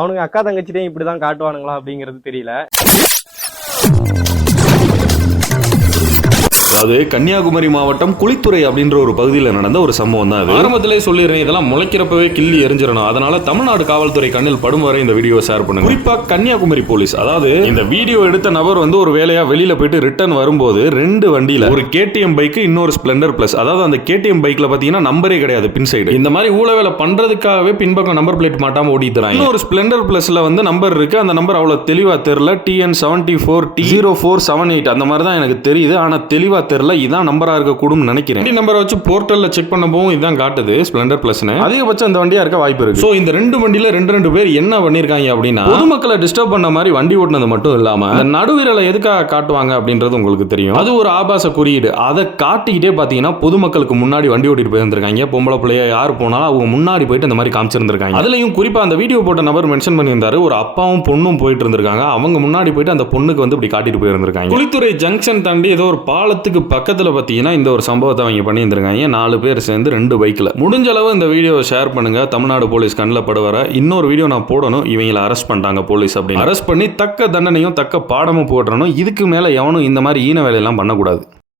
அவனுங்க அக்கா தங்கச்சிட்டையும் இப்படிதான் காட்டுவானுங்களா அப்படிங்கிறது தெரியல. அது கன்னியாகுமரி மாவட்டம் குளித்துறை அப்படின்ற ஒரு பகுதியில் நடந்த ஒரு சம்பவம் தான். அது ஆரம்பத்திலே சொல்லிடுறேன், இதெல்லாம் முளைக்கிறப்பவே கிள்ளி எரிஞ்சிடணும். அதனால தமிழ்நாடு காவல்துறை கண்ணில் படும் வரை இந்த வீடியோ ஷேர் பண்ணுங்க. குறிப்பா கன்னியாகுமரி போலீஸ், அதாவது இந்த வீடியோ எடுத்த நபர் வந்து ஒரு வேலையா வெளியில போயிட்டு ரிட்டர்ன் வரும்போது 2 வண்டியில ஒரு KTM பைக், இன்னொரு ஸ்பிளெண்டர் பிளஸ். அதாவது அந்த KTM பைக்ல பாத்தீங்கன்னா நம்பரே கிடையாது பின் சைடு. இந்த மாதிரி ஊழ வேலை பண்றதுக்காகவே பின்பக்கம் நம்பர் பிளேட் மாட்டாம ஓடி தராங்க. இன்னொரு ஸ்பிளெண்டர் பிளஸ்ல வந்து நம்பர் இருக்கு. அந்த நம்பர் அவ்வளவு தெளிவா தெரியல. TN74T0478 அந்த மாதிரி தான் எனக்கு தெரியுது. ஆனா தெளிவா தெரியல. இதான் நம்பரா இருக்க கூடும் நினைக்கிறேன். நம்பரை வச்சு போர்ட்டல்ல செக் பண்ணவும் இதான் காட்டுது ஸ்பிளெண்டர் பிளஸ்னு. அதிகபட்சம் இந்த வண்டியா இருக்க வாய்ப்பு இருக்கு. சோ இந்த 2 வண்டியில 2 பேர் என்ன பண்ணிருக்காங்க அப்படின்னா, பொதுமக்களை டிஸ்டர்ப் பண்ண மாதிரி வண்டி ஓட்டுனது மட்டும் இல்லாம அந்த நடுவிரலை எதுக்காக காட்டுவாங்க அப்படின்றது உங்களுக்கு தெரியும். அது ஒரு ஆபாச குறியீடு. அதை காட்டிக்கிட்டே பாத்தீங்கன்னா பொதுமக்களுக்கு முன்னாடி வண்டி ஓட்டிட்டு போயிருந்திருக்காங்க. பொம்பளை பிள்ளைய யார் போனாலும் அவங்க முன்னாடி போயிட்டு இந்த மாதிரி காமிச்சிருந்திருக்காங்க. அதுலயும் குறிப்பா அந்த வீடியோ போட்ட நபர் மென்ஷன் பண்ணியிருந்தாரு, ஒரு அப்பாவும் பொண்ணும் போயிட்டு இருந்திருக்காங்க. அவங்க முன்னாடி போயிட்டு அந்த பொண்ணுக்கு வந்து இப்படி காட்டிட்டு போயிருந்திருக்காங்க. குளித்துறை ஜங்ஷன் தாண்டி ஏதோ ஒரு பாலத்துக்கு பக்கத்துல பாத்தீங்கன்னா இந்த ஒரு சம்பவத்தை அவங்க பண்ணியிருந்திருக்காங்க. 4 பேர் சேர்ந்து 2 பைக்ல. முடிஞ்ச அளவு இந்த வீடியோவை ஷேர் பண்ணுங்க. தமிழ்நாடு போலீஸ் கண்ணில் படுவர இன்னொரு வீடியோ நான் போடணும். இவங்களை அரெஸ்ட் பண்ணிட்டாங்க போலீஸ் அப்படின்னு. அரெஸ்ட் பண்ணி தக்க தண்டனையும் தக்க பாடமும் போடணும். இதுக்கு மேல எவனும் இந்த மாதிரி ஈன வேலையெல்லாம் பண்ணக்கூடாது.